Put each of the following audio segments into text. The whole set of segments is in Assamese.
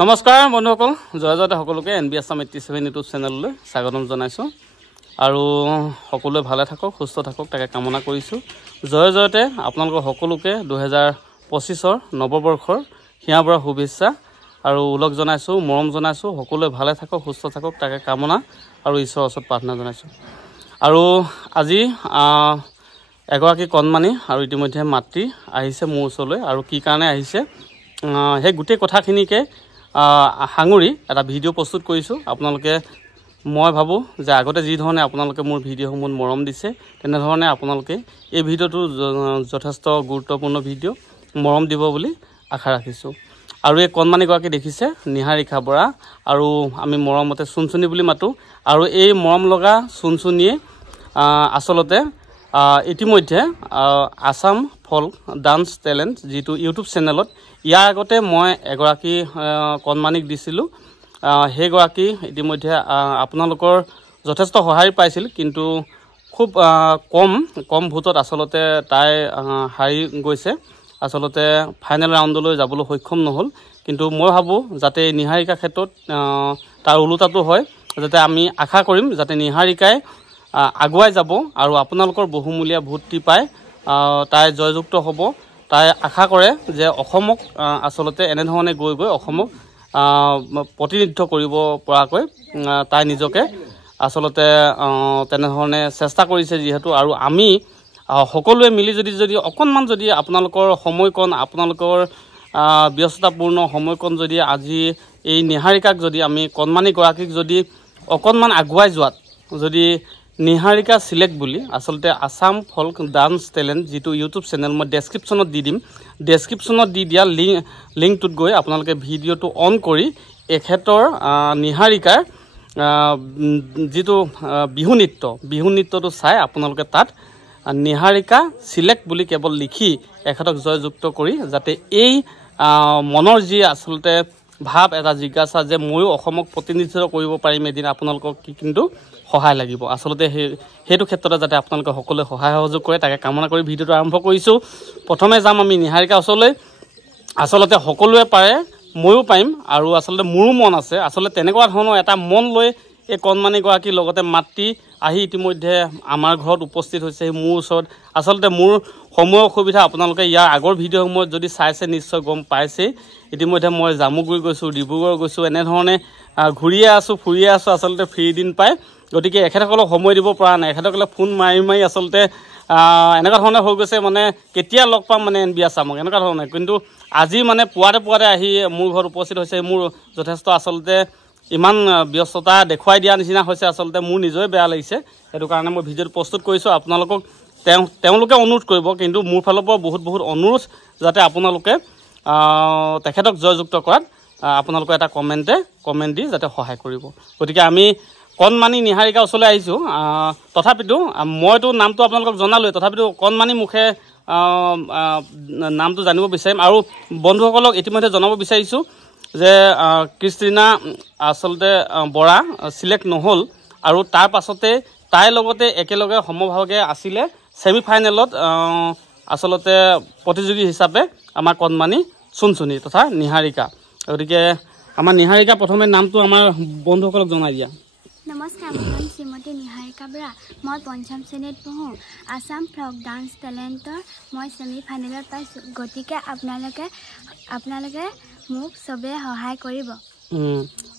নমস্কাৰ বন্ধুসকল জয় জয়তে সকলোকে এনবি আছাম 87 ইউটিউব চেনেললৈ স্বাগতম জনাইছোঁ আৰু সকলোৱে ভালে থাকক সুস্থ থাকক তাকে কামনা কৰিছোঁ জয় জয়তে আপোনালোকৰ সকলোকে 2025ৰ নৱবৰ্ষৰ হিয়াবৰা শুভেচ্ছা আৰু উলক জনাইছোঁ মৰম জনাইছোঁ সকলোৱে ভালে থাকক সুস্থ থাকক তাকে কামনা আৰু ঈশ্বৰৰ ওচৰত প্ৰাৰ্থনা জনাইছোঁ আৰু আজি এগৰাকী কণমানি আৰু ইতিমধ্যে মাতৃ আহিছে মোৰ ওচৰলৈ আৰু কি কাৰণে আহিছে সেই গোটেই কথাখিনিকে হাঙুৰি এটা ভিডিঅ' প্ৰস্তুত কৰিছোঁ আপোনালোকে মই ভাবোঁ যে আগতে যি ধৰণে আপোনালোকে মোৰ ভিডিঅ'সমূহ মৰম দিছে তেনেধৰণে আপোনালোকে এই ভিডিঅ'টো যথেষ্ট গুৰুত্বপূৰ্ণ ভিডিঅ' মৰম দিব বুলি আশা ৰাখিছোঁ আৰু এই কণমানিগৰাকী দেখিছে নিহাৰিকা বৰা আৰু আমি মৰমতে চুনচুনি বুলি মাতোঁ আৰু এই মৰম লগা চুনচুনিয়ে আচলতে ইতিমধ্যে আসাম ফল্ক ডান্স টেলেণ্ট যিটো ইউটিউব চেনেলত ইয়াৰ আগতে মই এগৰাকী কণমানিক দিছিলোঁ সেইগৰাকী ইতিমধ্যে আপোনালোকৰ যথেষ্ট সহায় পাইছিল কিন্তু খুব কম ভোটত আচলতে তাই হাৰি গৈছে আচলতে ফাইনেল ৰাউণ্ডলৈ যাবলৈ সক্ষম নহ'ল কিন্তু মই ভাবোঁ যাতে নিহাৰিকাৰ ক্ষেত্ৰত তাৰ ওলোটাটো হয় যাতে আমি আশা কৰিম যাতে নিহাৰিকাই আগুৱাই যাব আৰু আপোনালোকৰ বহুমূলীয়া ভোটটি পাই তাই জয়যুক্ত হ'ব তাই আশা কৰে যে অসমক আচলতে এনেধৰণে গৈ অসমক প্ৰতিনিধিত্ব কৰিব পৰাকৈ তাই নিজকে আচলতে তেনেধৰণে চেষ্টা কৰিছে যিহেতু আৰু আমি সকলোৱে মিলি যদি অকণমান যদি আপোনালোকৰ সময়কণ আপোনালোকৰ ব্যস্ততাপূৰ্ণ সময়কণ যদি আজি এই নিহাৰিকাক যদি আমি কণমানিগৰাকীক যদি অকণমান আগুৱাই যোৱাত যদি নিহাৰিকা চিলেক্ট বুলি আচলতে আসাম ফল্ক ডান্স টেলেণ্ট যিটো ইউটিউব চেনেল মই ডেছক্ৰিপশ্যনত দি দিম ডেছক্ৰিপশ্যনত দি দিয়া লিংকটোত গৈ আপোনালোকে ভিডিঅ'টো অন কৰি এখেতৰ নিহাৰিকাৰ যিটো বিহু নৃত্যটো চাই আপোনালোকে তাত নিহাৰিকা চিলেক্ট বুলি কেৱল লিখি এখেতক জয়যুক্ত কৰি যাতে এই মনৰ যি আচলতে ভাৱ এটা জিজ্ঞাসা যে ময়ো অসমক প্ৰতিনিধিত্ব কৰিব পাৰিম এদিন আপোনালোকক কিন্তু সহায় লাগিব আচলতে সেইটো ক্ষেত্ৰতে যাতে আপোনালোকে সকলোৱে সহায় সহযোগ কৰে তাকে কামনা কৰি ভিডিঅ'টো আৰম্ভ কৰিছোঁ প্ৰথমে যাম আমি নিহাৰিকা ওচৰলৈ আচলতে সকলোৱে পাৰে ময়ো পাৰিম আৰু আচলতে মোৰো মন আছে আচলতে তেনেকুৱা ধৰণৰ এটা মন লৈ এই কণমানিগৰাকীৰ লগতে মাতৃ আহি ইতিমধ্যে আমাৰ ঘৰত উপস্থিত হৈছে মোৰ ওচৰত আচলতে মোৰ সময় অসুবিধা আপোনালোকে ইয়াৰ আগৰ ভিডিঅ'সমূহত যদি চাইছে নিশ্চয় গম পাইছেই ইতিমধ্যে মই জামুগুৰি গৈছোঁ ডিব্ৰুগড় গৈছোঁ এনেধৰণে ঘূৰিয়ে আছোঁ ফুৰিয়ে আছোঁ আচলতে ফ্ৰী দিন পাই গতিকে এখেতসকলক সময় দিব পৰা নাই এখেতসকলে ফোন মাৰি আচলতে এনেকুৱা ধৰণে হৈ গৈছে মানে কেতিয়া লগ পাম মানে এনবি আছামক এনেকুৱা ধৰণে কিন্তু আজি মানে পুৱাতে আহি মোৰ ঘৰত উপস্থিত হৈছে মোৰ যথেষ্ট আচলতে ইমান ব্যস্ততা দেখুৱাই দিয়া নিচিনা হৈছে আচলতে মোৰ নিজৰে বেয়া লাগিছে সেইটো কাৰণে মই ভিডিঅ'টো প্ৰস্তুত কৰিছোঁ আপোনালোকক তেওঁলোকে অনুৰোধ কৰিব কিন্তু মোৰ ফালৰ পৰা বহুত অনুৰোধ যাতে আপোনালোকে তেখেতক জয়যুক্ত কৰাত আপোনালোকে এটা কমেণ্ট দি যাতে সহায় কৰিব গতিকে আমি কণমানি নিহাৰিকা ওচৰলৈ আহিছোঁ তথাপিতো মইতো নামটো আপোনালোকক জনালোৱে তথাপিতো কণমানি মুখে নামটো জানিব বিচাৰিম আৰু বন্ধুসকলক ইতিমধ্যে জনাব বিচাৰিছোঁ যে কৃষ্টিনা আচলতে বৰা চিলেক্ট নহ'ল আৰু তাৰ পাছতে তাইৰ লগতে একেলগে সমভাগে আছিলে ছেমি ফাইনেলত আচলতে প্ৰতিযোগী হিচাপে আমাৰ কণমানি চুনচুনি তথা নিহাৰিকা গতিকে আমাৰ নিহাৰিকা প্ৰথমে নামটো আমাৰ বন্ধুসকলক জনাই দিয়া নমস্কাৰ মোৰ নাম শ্ৰীমতী নিহাৰিকা বৰা মই পঞ্চম শ্ৰেণীত পঢ়োঁ আসাম ফল্ক ডান্স টেলেণ্টৰ মই ছেমি ফাইনেলত পাইছোঁ গতিকে আপোনালোকে মোক চবেই সহায় কৰিব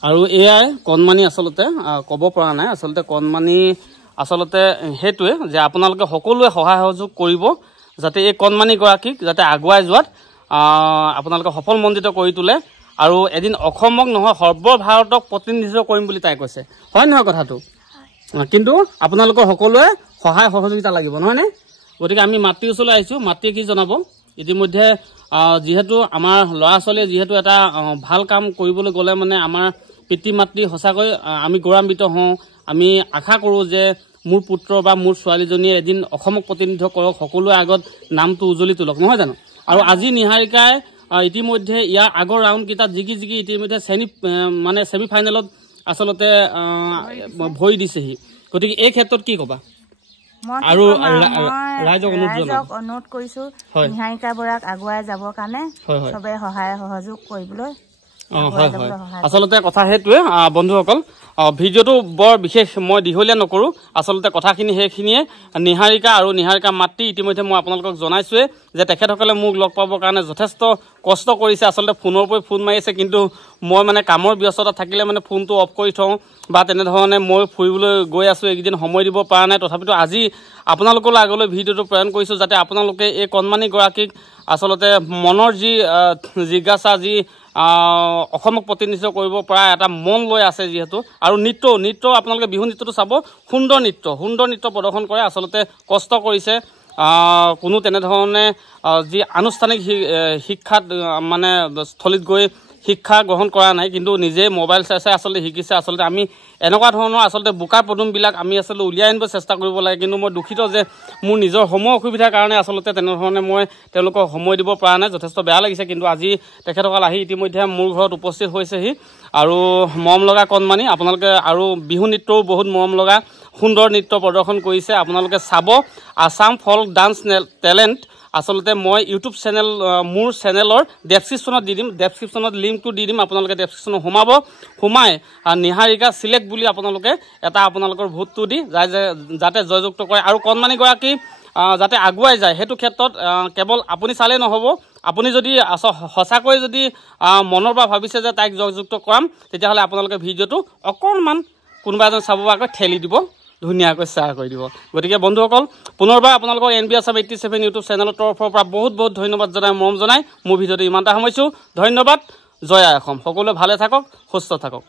আৰু এয়াই কণমানি আচলতে ক'ব পৰা নাই আচলতে কণমানি আচলতে সেইটোৱে যে আপোনালোকে সকলোৱে সহায় সহযোগ কৰিব যাতে এই কণমানিগৰাকীক যাতে আগুৱাই যোৱাত আপোনালোকে সফলমণ্ডিত কৰি তোলে আৰু এদিন অসমক নহয় সৰ্বভাৰতক প্ৰতিনিধিত্ব কৰিম বুলি তাই কৈছে হয় নহয় কথাটো কিন্তু আপোনালোকৰ সকলোৱে সহায় সহযোগিতা লাগিব নহয়নে গতিকে আমি মাতৃৰ ওচৰলৈ আহিছোঁ মাতৃয়ে কি জনাব ইতিমধ্যে যিহেতু আমাৰ ল'ৰা ছোৱালীয়ে যিহেতু এটা ভাল কাম কৰিবলৈ গ'লে মানে আমাৰ পিতৃ মাতৃ সঁচাকৈ আমি গৌৰৱান্বিত হওঁ আমি আশা কৰোঁ যে মোৰ পুত্ৰ বা মোৰ ছোৱালীজনীয়ে এদিন অসমক প্ৰতিনিধিত্ব কৰক সকলোৰে আগত নামটো উজ্বলি তোলক নহয় জানো আৰু আজি নিহাৰিকাই ইতিমধ্যে ইয়াৰ আগৰ ৰাউণ্ডকেইটাত জিকি ইতিমধ্যে ছেমি ফাইনেলত আচলতে ভৰি দিছেহি গতিকে এই ক্ষেত্ৰত কি ক'বা আৰু ৰাইজক অনুৰোধ কৰিছোঁ নিহাৰিকা বৰাক আগুৱাই যাবৰ কাৰণে সবে সহায় সহযোগ কৰিবলৈ হয় হয় আচলতে কথা সেইটোৱে বন্ধুসকল ভিডিঅ'টো বৰ বিশেষ মই দীঘলীয়া নকৰোঁ আচলতে কথাখিনি সেইখিনিয়ে নিহাৰিকা আৰু নিহাৰিকা মাতৃ ইতিমধ্যে মই আপোনালোকক জনাইছোঁৱে যে তেখেতসকলে মোক লগ পাবৰ কাৰণে যথেষ্ট কষ্ট কৰিছে আচলতে ফোনৰ পৰা ফোন মাৰিছে কিন্তু মই মানে কামৰ ব্যস্ততা থাকিলে মানে ফোনটো অফ কৰি থওঁ বা তেনেধৰণে মই ফুৰিবলৈ গৈ আছোঁ এইকেইদিন সময় দিব পৰা নাই তথাপিতো আজি আপোনালোকলৈ আগলৈ ভিডিঅ'টো প্ৰেৰণ কৰিছোঁ যাতে আপোনালোকে এই কণমানিগৰাকীক আচলতে মনৰ যি জিজ্ঞাসা যি অসমক প্ৰতিনিধিত্ব কৰিব পৰা এটা মন লৈ আছে যিহেতু আৰু নৃত্য আপোনালোকে বিহু নৃত্যটো চাব সুন্দৰ নৃত্য প্ৰদৰ্শন কৰে আচলতে কষ্ট কৰিছে কোনো তেনেধৰণে যি আনুষ্ঠানিক শিক্ষাত মানে স্থলীত গৈ শিক্ষা গ্ৰহণ কৰা নাই কিন্তু নিজে মোবাইল চাই আচলতে শিকিছে আচলতে আমি এনেকুৱা ধৰণৰ আচলতে বোকা পদুমবিলাক আমি আচলতে উলিয়াই আনিব চেষ্টা কৰিব লাগে কিন্তু মই দুখিত যে মোৰ নিজৰ সময় অসুবিধাৰ কাৰণে আচলতে তেনেধৰণে মই তেওঁলোকক সময় দিব পৰা নাই যথেষ্ট বেয়া লাগিছে কিন্তু আজি তেখেতসকল আহি ইতিমধ্যে মোৰ ঘৰত উপস্থিত হৈছেহি আৰু মৰম লগা কণমানি আপোনালোকে আৰু বিহু নৃত্যও বহুত মৰম লগা সুন্দৰ নৃত্য প্ৰদৰ্শন কৰিছে আপোনালোকে চাব আসাম ফ'ক ডান্স টেলেণ্ট আচলতে মই ইউটিউব চেনেল মোৰ চেনেলৰ ডেছক্ৰিপশ্যনত দি দিম ডেছক্ৰিপশ্যনত লিংকটো দি দিম আপোনালোকে ডেছক্ৰিপশ্যনত সোমাই নিহাৰিকা চিলেক্ট বুলি আপোনালোকে এটা আপোনালোকৰ ভোটটো দি যাতে জয়যুক্ত কৰে আৰু কণমানিগৰাকী যাতে আগুৱাই যায় সেইটো ক্ষেত্ৰত কেৱল আপুনি চালেই নহ'ব আপুনি যদি সঁচাকৈ যদি মনৰ পৰা ভাবিছে যে তাইক জয়যুক্ত কৰাম তেতিয়াহ'লে আপোনালোকে ভিডিঅ'টো অকণমান কোনোবা এজন চাব পৰাকৈ ঠেলি দিব ধুনীয়াকৈ শ্বেয়াৰ কৰি দিব গতিকে বন্ধুসকল পুনৰবাৰ আপোনালোকক NB Assam 87 ইউটিউব চেনেলৰ তৰফৰ পৰা বহুত ধন্যবাদ জনাই মৰম জনাই মোৰ ভিডিঅ'টো ইমানটা সামৰিছোঁ ধন্যবাদ জয় আই অসম সকলোৱে ভালে থাকক সুস্থ থাকক